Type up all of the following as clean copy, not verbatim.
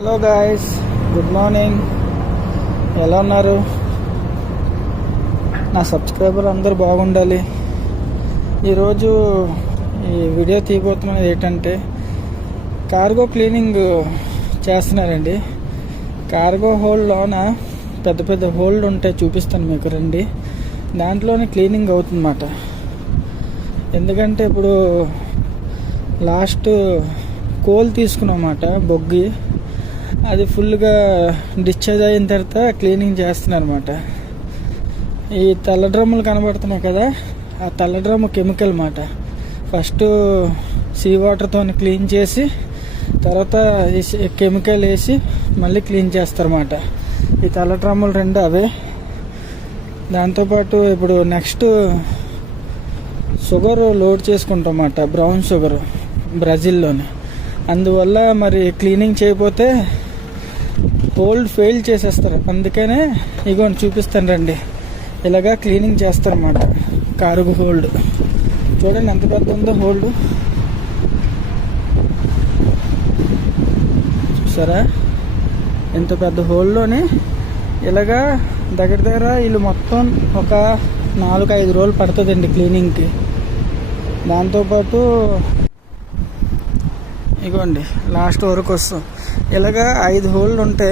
Hello guys, good morning. ఎలా ఉన్నారు? నా సబ్స్క్రైబర్ అందరూ బాగుండాలి. ఈరోజు ఈ వీడియో తీయబోతున్నది ఏంటంటే కార్గో క్లీనింగ్ చేస్తున్నారండి. కార్గో హోల్డ్లోన పెద్ద పెద్ద హోల్డ్ ఉంటాయి, చూపిస్తాను మీకు రండి. దాంట్లోనే క్లీనింగ్ అవుతుందన్నమాట. ఎందుకంటే ఇప్పుడు లాస్ట్ కోల్ తీసుకున్నమాట, బొగ్గి అది ఫుల్గా డిశ్చార్జ్ అయిన తర్వాత క్లీనింగ్ చేస్తున్నారు అనమాట. ఈ తెల్ల డ్రమ్ములు కనబడుతున్నాయి కదా, ఆ తెల్ల డ్రమ్ము కెమికల్ మాట. ఫస్ట్ సీ వాటర్తో క్లీన్ చేసి తర్వాత కెమికల్ వేసి మళ్ళీ క్లీన్ చేస్తారన్నమాట. ఈ తెల్ల డ్రమ్ములు రెండు అవే. దాంతోపాటు ఇప్పుడు నెక్స్ట్ షుగర్ లోడ్ చేసుకుంటాం అన్నమాట, బ్రౌన్ షుగర్ బ్రెజిల్లోని. అందువల్ల మరి క్లీనింగ్ చేయకపోతే హోల్డ్ ఫెయిల్ చేసేస్తారు. అందుకనే ఇగోండి చూపిస్తాను రండి. ఇలాగా క్లీనింగ్ చేస్తారన్నమాట కార్గో హోల్డ్. చూడండి ఎంత పెద్ద ఉందో హోల్డ్, చూసారా? ఎంత పెద్ద హోల్డ్లోనే ఇలాగా దగ్గర వీళ్ళు మొత్తం ఒక 4-5 రోజులు పడుతుందండి క్లీనింగ్కి. దాంతోపాటు ఇగోండి లాస్ట్ వరకు వస్తాం. ఇలాగా 5 హోల్డ్ ఉంటే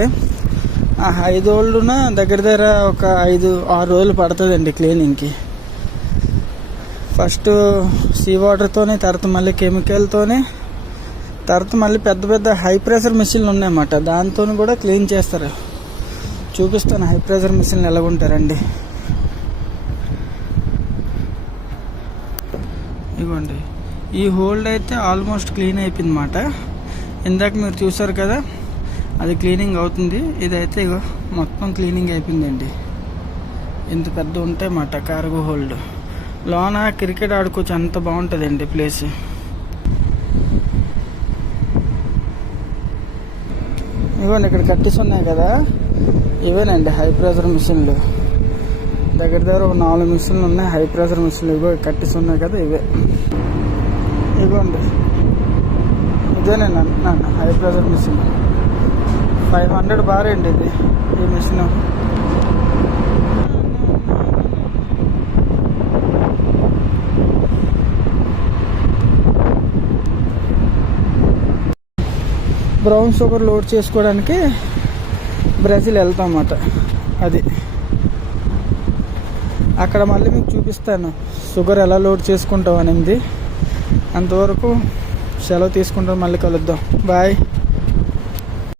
ఆ 5 హోల్డ్న దగ్గర ఒక 5-6 రోజులు పడుతుందండి క్లీనింగ్కి. ఫస్ట్ సీ వాటర్తోనే, తర్వాత మళ్ళీ కెమికల్తోనే, తర్వాత మళ్ళీ పెద్ద పెద్ద హై ప్రెషర్ మిషన్లు ఉన్నాయన్నమాట. దాంతో కూడా క్లీన్ చేస్తారు. చూపిస్తాను హై ప్రెషర్ మిషన్లు ఎలాగుంటారండి. ఇవ్వండి, ఈ హోల్డ్ అయితే ఆల్మోస్ట్ క్లీన్ అయిపోయింది అన్నమాట. ఇందాక మీరు చూసారు కదా, అది క్లీనింగ్ అవుతుంది. ఇదైతే మొత్తం క్లీనింగ్ అయిపోయిందండి. ఇంత పెద్ద ఉంటాయి అన్నమాట కార్గో హోల్డ్. లోన క్రికెట్ ఆడుకోవచ్చు, అంత బాగుంటుందండి ప్లేస్. ఇవ్వండి ఇక్కడ కట్టేసి ఉన్నాయి కదా, ఇవేనండి హై ప్రెషర్ మిషన్లు. దగ్గర ఒక 4 మిషన్లు ఉన్నాయి హై ప్రెషర్ మిషన్లు. ఇవో కట్టేసి ఉన్నాయి కదా, ఇవే. ఇవ్వండి ఇదేనండి అంటున్నాను హై ప్రెషర్ మిషన్. 500 బార్ అండి ఇది, ఈ మిషన్. బ్రౌన్ షుగర్ లోడ్ చేసుకోవడానికి బ్రెజిల్ వెళ్తాం అన్నమాట. అది అక్కడ మళ్ళీ మీకు చూపిస్తాను షుగర్ ఎలా లోడ్ చేసుకుంటాం అనేది. అంతవరకు సెలవు తీసుకుంటాం, మళ్ళీ కలుద్దాం. బాయ్.